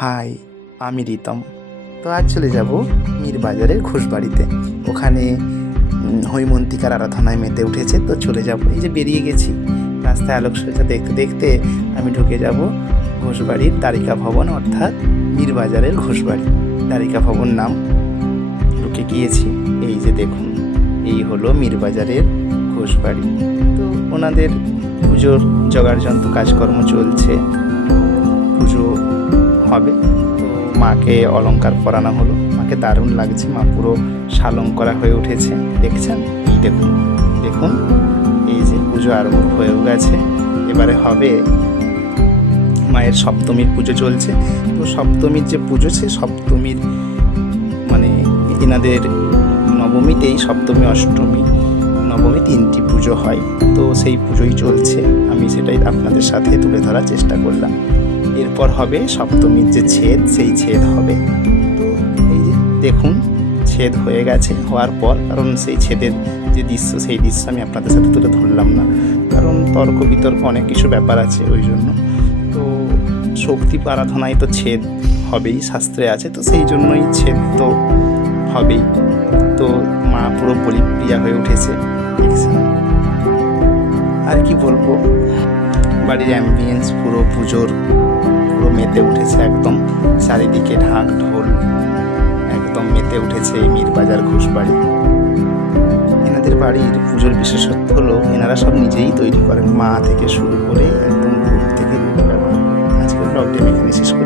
High, আমি রিতম। তো আজ চলে যাব মীরবাজারের ঘোষবাড়িতে। ওখানে হৈমন্তিকার আরাধনায় মেতে উঠেছে, তো চলে যাব। এই যে বেরিয়ে গেছি, রাস্তায় আলোকসজ্জা দেখতে দেখতে আমি ঢুকে যাব ঘোষবাড়ির দ্বারিকা ভবন, অর্থাৎ মীরবাজারের ঘোষবাড়ি। দ্বারিকা ভবন নাম, ঢুকে গিয়েছি। এই যে দেখুন, এই হলো মীরবাজারের ঘোষবাড়ি। তো ওনাদের পুজোর জোগাড়যন্ত্র কাজকর্ম চলছে, পুজো হবে। তো মাকে অলংকার পরানো হলো, মাকে দারুণ লাগছে, মা পুরো সালঙ্করা হয়ে উঠেছে। দেখছেন, এই দেখুন দেখুন, এই যে পুজো আরম্ভ হয়েও গেছে। এবারে হবে মায়ের সপ্তমীর পুজো চলছে। তো সপ্তমীর যে পুজো, সে সপ্তমীর মানে এনাদের নবমীতেই সপ্তমী, অষ্টমী, নবমী তিনটি পুজো হয়। তো সেই পুজোই চলছে, আমি সেটাই আপনাদের সাথে তুলে ধরার চেষ্টা করলাম। এরপর হবে সপ্তমীর যে ছেদ, সেই ছেদ হবে। তো এই যে দেখুন, ছেদ হয়ে গেছে। হওয়ার পর, কারণ সেই ছেদের যে দৃশ্য, সেই দৃশ্য আমি আপনাদের সাথে তুলে ধরলাম না, কারণ তর্ক বিতর্ক অনেক কিছু ব্যাপার আছে ওই জন্য। তো শক্তি আরাধনায় তো ছেদ হবেই, শাস্ত্রে আছে, তো সেই জন্যই ছেদ তো হবেই। তো মা পুরো বলিপ্রিয়া হয়ে উঠেছে, দেখছেন। আর কি বলবো, বাড়ির অ্যাম্বিয়েন্স পুরো পুজোর পুরো মেতে উঠেছে একদম। চারিদিকে ঢাক ঢোল একদম মেতে উঠেছে এই মীরবাজার ঘোষবাড়ি। এনাদের বাড়ির পুজোর বিশেষত্ব হলো এনারা সব নিজেই তৈরি করেন, মা থেকে শুরু করে একদম দূর থেকে দূর ব্যবহার। আজকের ব্লগটি আমি এখানে শেষ করি।